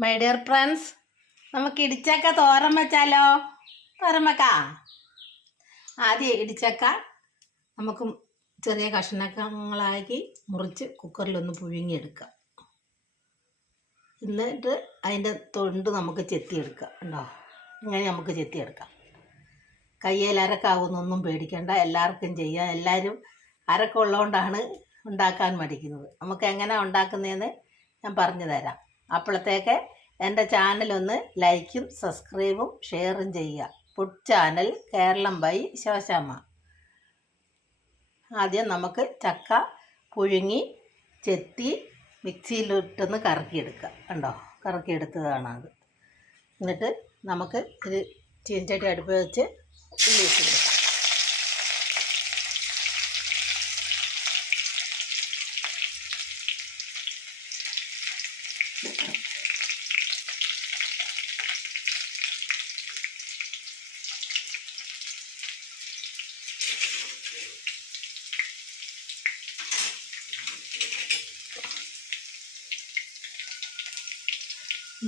My dear friends നമുക്ക് ഇടിച്ചക്ക തോരൻ വെച്ചാലോ? തോരൻ വെക്കാം? ആദ്യം ഇടിച്ചക്ക നമുക്ക് ചെറിയ കഷ്ണങ്ങളാക്കി മുറിച്ച് കുക്കറിലൊന്ന് പുഴുങ്ങിയെടുക്കാം. എന്നിട്ട് അതിന്റെ തൊണ്ട് നമുക്ക് ചെത്തിയെടുക്കാം. ഉണ്ടോ ഇങ്ങനെ നമുക്ക് ചെത്തിയെടുക്കാം. കയ്യിൽ അരക്കാവുന്നൊന്നും പേടിക്കണ്ട. എല്ലാവർക്കും ചെയ്യാം. എല്ലാവരും അരക്കുള്ളതുകൊണ്ടാണ് ഉണ്ടാക്കാൻ മടിക്കുന്നത്. നമുക്ക് എങ്ങനെ ഉണ്ടാക്കുന്നതെന്ന് ഞാൻ പറഞ്ഞു തരാം. അപ്പോഴത്തേക്ക് എന്റെ ചാനലൊന്ന് ലൈക്കും സബ്സ്ക്രൈബും ഷെയറും ചെയ്യുക. Food channel Keralam by Shivashama. ആദ്യം നമുക്ക് ചക്ക പുഴുങ്ങി ചെത്തി മിക്സിയിലിട്ടൊന്ന് കറക്കിയെടുക്കുക. കണ്ടോ? കറക്കിയെടുത്തതാണ് അത് എന്നിട്ട് നമുക്ക് ഇത് ചീനച്ചട്ടി അടുപ്പ് വെച്ച് ഉള്ളി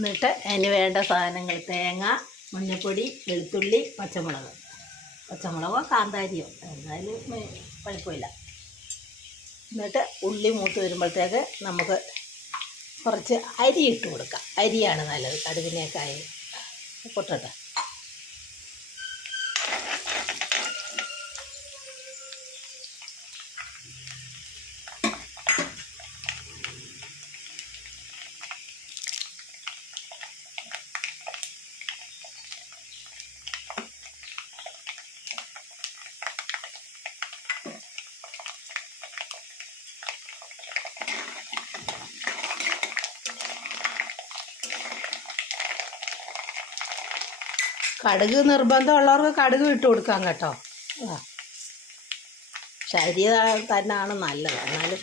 എന്നിട്ട് അതിന് വേണ്ട സാധനങ്ങൾ തേങ്ങ മഞ്ഞൾപ്പൊടി വെളുത്തുള്ളി പച്ചമുളക്. പച്ചമുളകോ കാന്താരിയോ. എന്തായാലും കുഴപ്പമില്ല. എന്നിട്ട് ഉള്ളി മൂത്ത് വരുമ്പോഴത്തേക്ക് നമുക്ക് കുറച്ച് അരി ഇട്ട് കൊടുക്കാം. അരിയാണ് നല്ലത് കടുകിനേക്കായി പൊട്ടട്ടെ. കടുക് നിർബന്ധമുള്ളവർക്ക് കടുക് ഇട്ട് കൊടുക്കാം കേട്ടോ. ശരീര തന്നെയാണ് നല്ലത്. എന്നാലും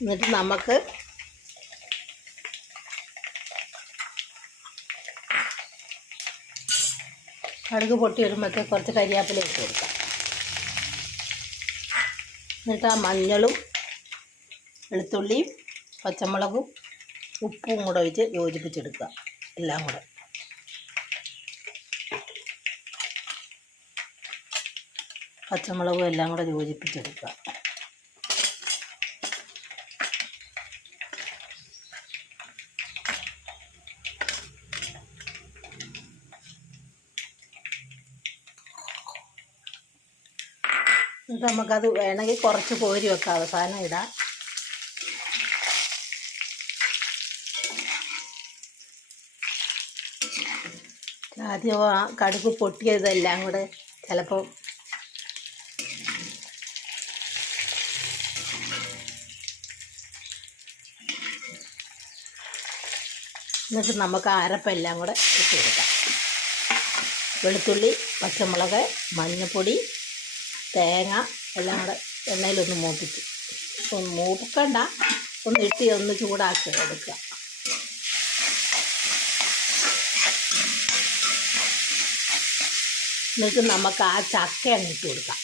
എന്നിട്ട് നമുക്ക് കടുക് പൊട്ടി വരുമ്പോഴത്തേക്ക് കുറച്ച് കരിയാപ്പില ഇട്ട് കൊടുക്കാം. എന്നിട്ട് ആ മഞ്ഞളും വെളുത്തുള്ളിയും പച്ചമുളകും ഉപ്പും കൂടെ ഒഴിച്ച് യോജിപ്പിച്ചെടുക്കുക. എല്ലാം കൂടെ. പച്ചമുളകും എല്ലാം കൂടെ യോജിപ്പിച്ചെടുക്കുക. നമുക്കത് വേണമെങ്കിൽ കുറച്ച് കോരി വെക്കാം. അവസാനം ഇടാം. ആദ്യം ആ കടുക് പൊട്ടിയതെല്ലാം കൂടെ ചിലപ്പോൾ എന്നിട്ട് നമുക്ക് അരപ്പെല്ലാം കൂടെ ഇട്ട് കൊടുക്കാം. വെളുത്തുള്ളി പച്ചമുളക് മഞ്ഞൾപ്പൊടി തേങ്ങ എല്ലാം കൂടെ എണ്ണയിലൊന്ന് മൂപ്പിച്ച്. ഒന്ന് മൂപ്പിക്കണ്ട. ഒന്ന് ഇട്ടി ഒന്ന് ചൂടാക്കി എടുക്കുക. എന്നിട്ട് നമുക്ക് ആ ചക്ക അങ്ങ് ഇട്ട് കൊടുക്കാം.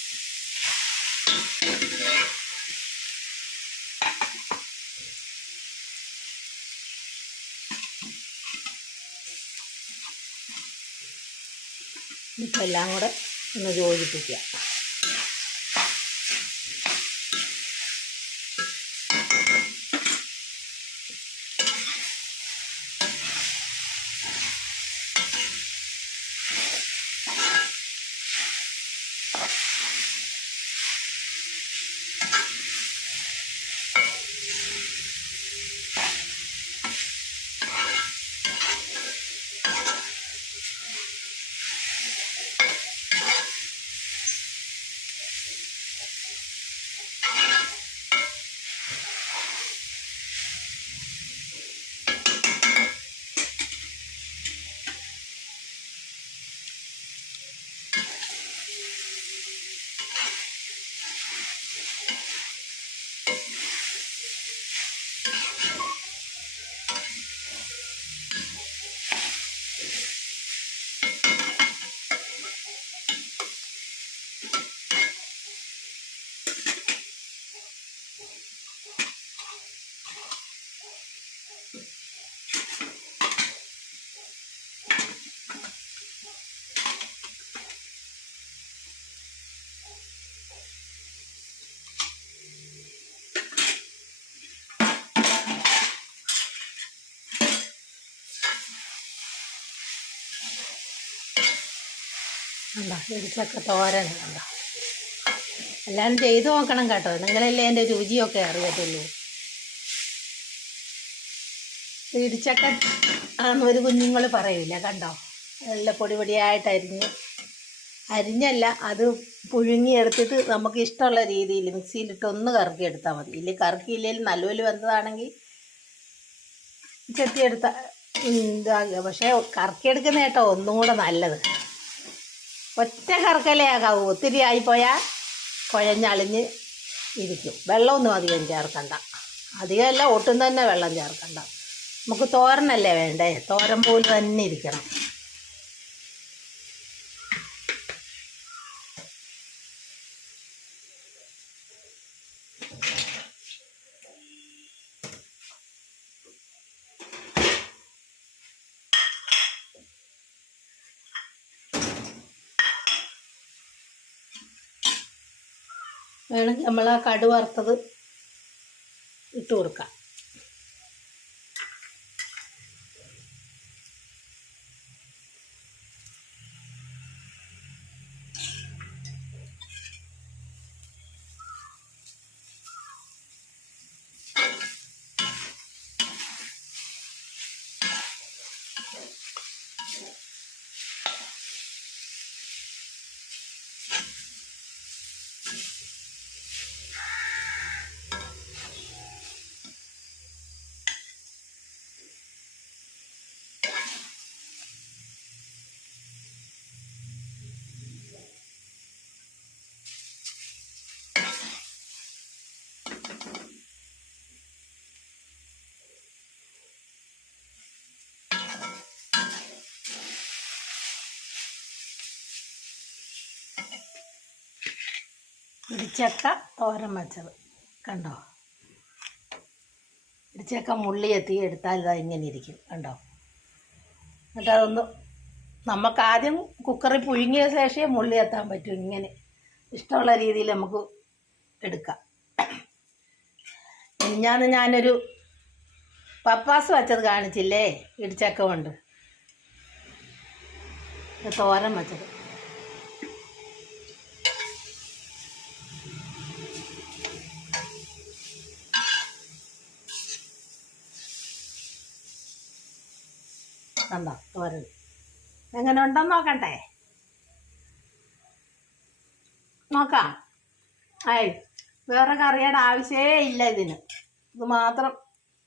എന്നിട്ട് എല്ലാം കൂടെ ഒന്ന് യോജിപ്പിക്കുക. ഉണ്ടോ ഇടിച്ചക്ക തോരൻ ഉണ്ടോ എല്ലാവരും ചെയ്തു നോക്കണം കേട്ടോ. നിങ്ങളല്ലേ എന്റെ രുചിയൊക്കെ അറിയത്തുള്ളൂ. ഇടിച്ചക്ക ആന്ന് ഒരു കുഞ്ഞുങ്ങൾ പറയില്ല കണ്ടോ? നല്ല പൊടി പൊടിയായിട്ട് അരിഞ്ഞ്. അരിഞ്ഞല്ല അത് പുഴുങ്ങിയെടുത്തിട്ട് നമുക്ക് ഇഷ്ടമുള്ള രീതിയിൽ മിക്സിയിലിട്ട് ഒന്ന് കറക്കി എടുത്താൽ മതി. ഇല്ലെങ്കിൽ കറക്കിയില്ലെങ്കിൽ നല്ലപോലെ വെന്തതാണെങ്കിൽ ചെത്തിയെടുത്ത ഇതാകുക പക്ഷേ കറക്കിയെടുക്കുന്ന കേട്ടോ ഒന്നും കൂടെ നല്ലത്. ഒറ്റ കറക്കലേ ആകാവൂ. ഒത്തിരി ആയിപ്പോയാൽ കുഴഞ്ഞളിഞ്ഞ് ഇരിക്കും. വെള്ളമൊന്നും അധികം ചേർക്കണ്ട. അധികമല്ല ഒട്ടും തന്നെ വെള്ളം ചേർക്കണ്ട. നമുക്ക് തോരനല്ലേ വേണ്ടേ? തോരൻ പോലെ തന്നെ ഇരിക്കണം വേണമെങ്കിൽ നമ്മൾ ആ കടു വറുത്തത് ഇട്ട് കൊടുക്കാം. ഇടിച്ചക്ക തോരൻ വെച്ചത്. കണ്ടോ? ഇടിച്ചക്ക മുള്ളി എത്തി എടുത്താൽ ഇതാ ഇങ്ങനെ ഇരിക്കും. കണ്ടോ? എന്നിട്ട് അതൊന്ന് നമുക്ക് ആദ്യം കുക്കറിൽ പുഴുങ്ങിയ ശേഷമേ മുള്ളി എത്താൻ പറ്റും. ഇങ്ങനെ ഇഷ്ടമുള്ള രീതിയിൽ നമുക്ക് എടുക്കാം. ഞാൻ ഞാനൊരു പപ്പാസ് വെച്ചത് കാണിച്ചില്ലേ? ഇടിച്ചക്ക കൊണ്ട്. തോരൻ വെച്ചത്. കണ്ടോ തോരൻ. എങ്ങനെ ഉണ്ടെന്ന് നോക്കട്ടെ. നോക്കാം. ആയി വേറെ കറിയുടെ ആവശ്യമേ ഇല്ല ഇതിന്. ഇത് മാത്രം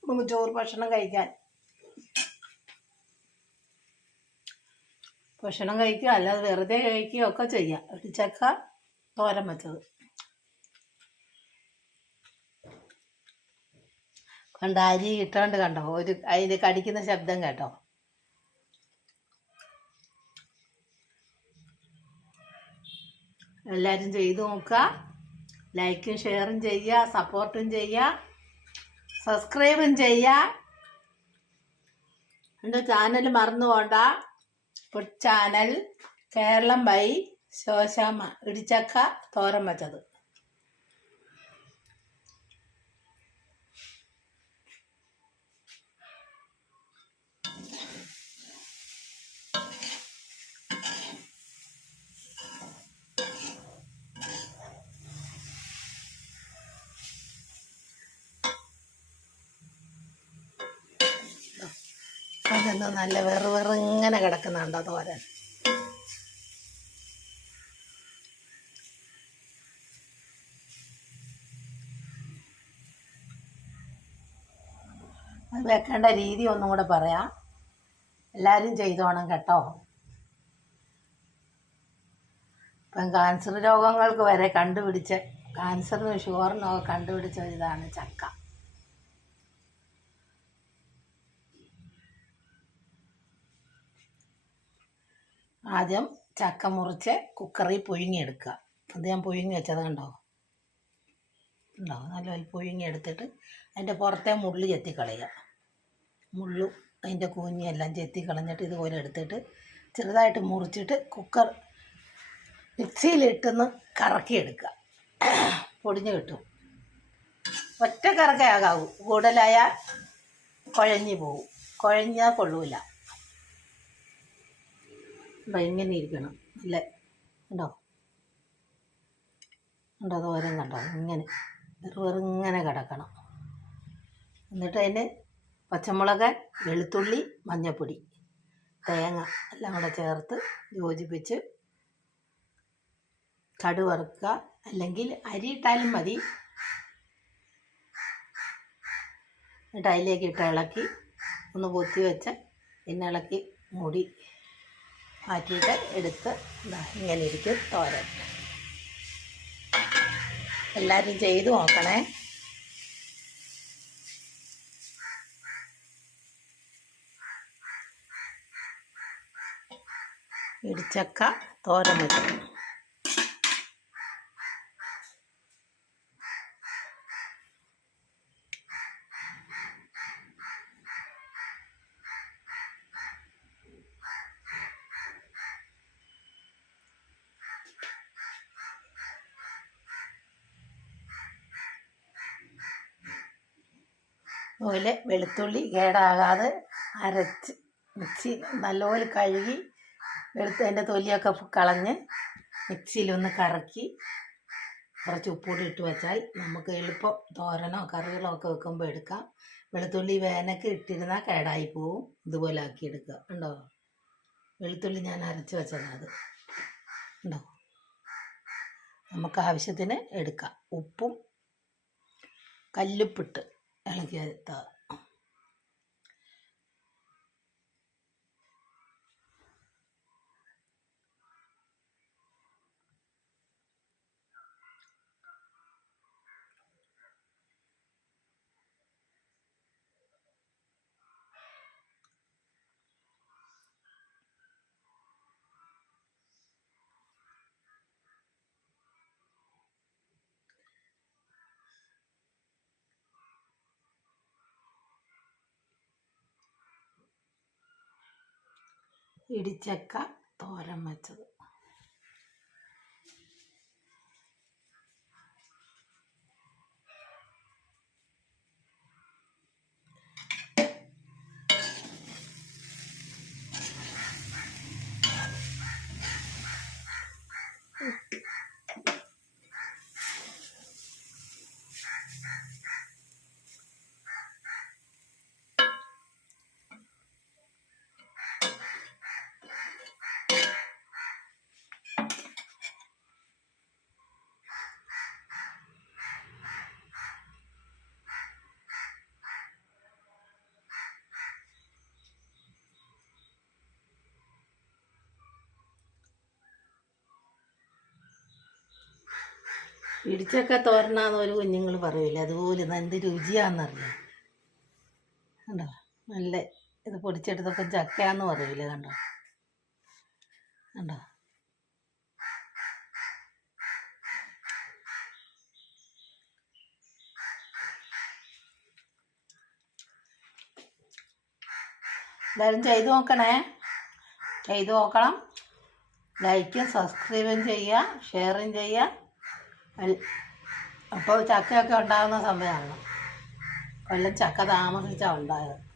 നമുക്ക് ചോറ് ഭക്ഷണം കഴിക്കാൻ. ഭക്ഷണം കഴിക്കുക അല്ലാതെ വെറുതെ കഴിക്കുകയോ ഒക്കെ ചെയ്യാം. ഒരു ചക്ക തോരൻ വെച്ചത്. കണ്ട അരി ഇട്ടോണ്ട് കണ്ടോ? ഒരു അതിൽ കടിക്കുന്ന ശബ്ദം കേട്ടോ. എല്ലാവരും ചെയ്തു നോക്കുക. ലൈക്കും ഷെയറും ചെയ്യുക സപ്പോർട്ടും ചെയ്യുക സബ്സ്ക്രൈബും ചെയ്യുക. എന്റെ ചാനൽ മറന്നു പോണ്ട. ചാനൽ കേരളം ബൈ ശോശാമ ഇടിച്ചക്ക തോരൻ വച്ചത്. അതെന്ന് നല്ല വെറു വെറുങ്ങനെ കിടക്കുന്നുണ്ടോ തോരൻ? അത് വെക്കേണ്ട രീതി ഒന്നും കൂടെ പറയാം. എല്ലാവരും ചെയ്തോണം കേട്ടോ. ഇപ്പം ക്യാൻസർ രോഗങ്ങൾക്ക് വരെ കണ്ടുപിടിച്ച് ക്യാൻസറിനും ഷുഗറിനും ഒക്കെ കണ്ടുപിടിച്ച ഇതാണ് ചക്ക. ആദ്യം ചക്ക മുറിച്ച് കുക്കറിൽ പുഴുങ്ങിയെടുക്കുക. അത് ഞാൻ പുഴുങ്ങി വെച്ചത് കണ്ടോ? ഉണ്ടോ? നല്ലപോലെ പുഴുങ്ങി എടുത്തിട്ട് അതിന്റെ പുറത്തെ മുള്ളി ചെത്തിക്കളയുക. മുള്ളു അതിന്റെ കൂഞ്ഞിയെല്ലാം ചെത്തി കളഞ്ഞിട്ട് ഇതുപോലെ എടുത്തിട്ട് ചെറുതായിട്ട് മുറിച്ചിട്ട് കുക്കർ മിക്സിയിലിട്ടൊന്ന് കറക്കിയെടുക്കുക. പൊടിഞ്ഞു കിട്ടും. ഒറ്റ കറക്കയാകാവൂ കൂടുതലായാൽ കുഴഞ്ഞു പോവും. കുഴഞ്ഞാൽ കൊള്ളൂല. അപ്പം ഇങ്ങനെ ഇരിക്കണം നല്ല ഉണ്ടോ ഉണ്ടോ തോരൻ കണ്ടോ? ഇങ്ങനെ. വെറുങ്ങനെ കിടക്കണം. എന്നിട്ട് അതിന് പച്ചമുളക് വെളുത്തുള്ളി മഞ്ഞൾപ്പൊടി തേങ്ങ എല്ലാം കൂടെ ചേർത്ത് യോജിപ്പിച്ച് കടു വറുക്കുക. അല്ലെങ്കിൽ അരി ഇട്ടാലും മതി. എന്നിട്ട് അതിലേക്ക് ഇട്ട് ഇളക്കി ഒന്ന് പൊത്തി വെച്ച് പിന്നെ ഇളക്കി മൂടി മാറ്റിയിട്ട് എടുത്ത് ഇങ്ങനെ ഇരിക്കും തോരൻ. എല്ലാവരും ചെയ്ത് നോക്കണേ. ഇടിച്ചക്ക തോരൻ വെക്കും അതുപോലെ വെളുത്തുള്ളി കേടാകാതെ അരച്ച് മിക്സി നല്ലപോലെ കഴുകി വെളുത്ത് അതിന്റെ തൊലിയൊക്കെ കളഞ്ഞ് മിക്സിയിലൊന്ന് കറക്കി കുറച്ച് ഉപ്പൂടി ഇട്ട് വെച്ചാൽ നമുക്ക് എളുപ്പം തോരനോ കറികളോ ഒക്കെ വെക്കുമ്പോൾ എടുക്കാം. വെളുത്തുള്ളി വേനൊക്കെ ഇട്ടിരുന്നാൽ കേടായി പോവും. ഇതുപോലെ ആക്കി എടുക്കുക. ഉണ്ടോ വെളുത്തുള്ളി ഞാൻ അരച്ച് വെച്ചതാണ് അത്. ഉണ്ടോ നമുക്ക് ആവശ്യത്തിന് എടുക്കാം. ഉപ്പും കല്ലുപ്പിട്ട് ഇളക്കി ഇടിച്ചക്ക തോരൻ വെച്ചത്. ഇടിച്ചക്ക തോരനാന്ന് ഒരു കുഞ്ഞുങ്ങൾ പറയില്ല അതുപോലെ എന്ത് രുചിയാണെന്നറിയാം കണ്ടോ? നല്ല ഇത് പൊടിച്ചെടുത്തപ്പോൾ ചക്കയാന്ന് പറയില്ല കണ്ടോ? കണ്ടോ? എല്ലാവരും ചെയ്തു നോക്കണേ. ചെയ്തു നോക്കണം. ലൈക്കും സബ്സ്ക്രൈബും ചെയ്യുക ഷെയറും ചെയ്യുക. അപ്പോൾ ചക്കയൊക്കെ ഉണ്ടാകുന്ന സമയമാണ് കൊല്ലം ചക്ക താമസിച്ചാണ് ഉണ്ടായത്.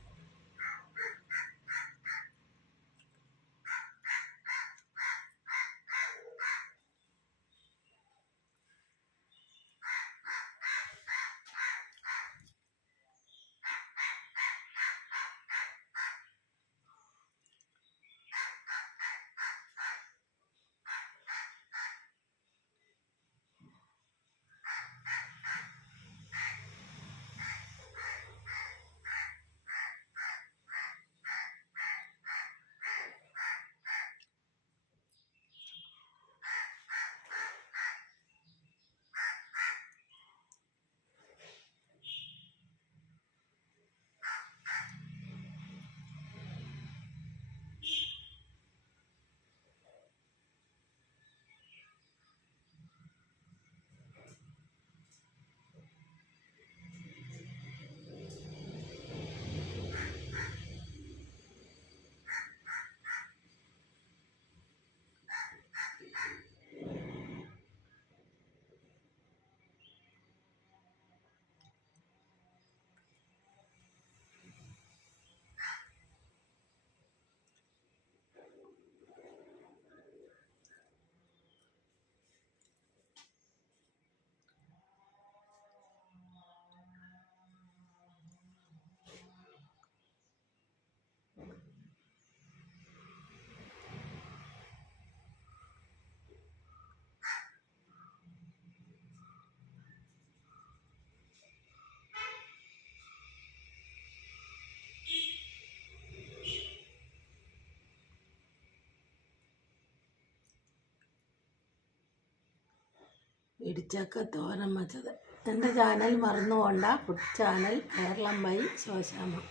ഇടിച്ചക്ക തോരൻ വെച്ചത്. എന്റെ ചാനൽ മറന്നു പോണ്ട. Food channel Keralam by Sosamma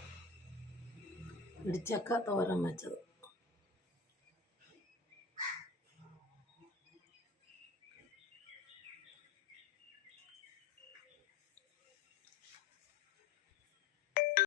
ഇടിച്ചക്ക തോരൻ വെച്ചത്.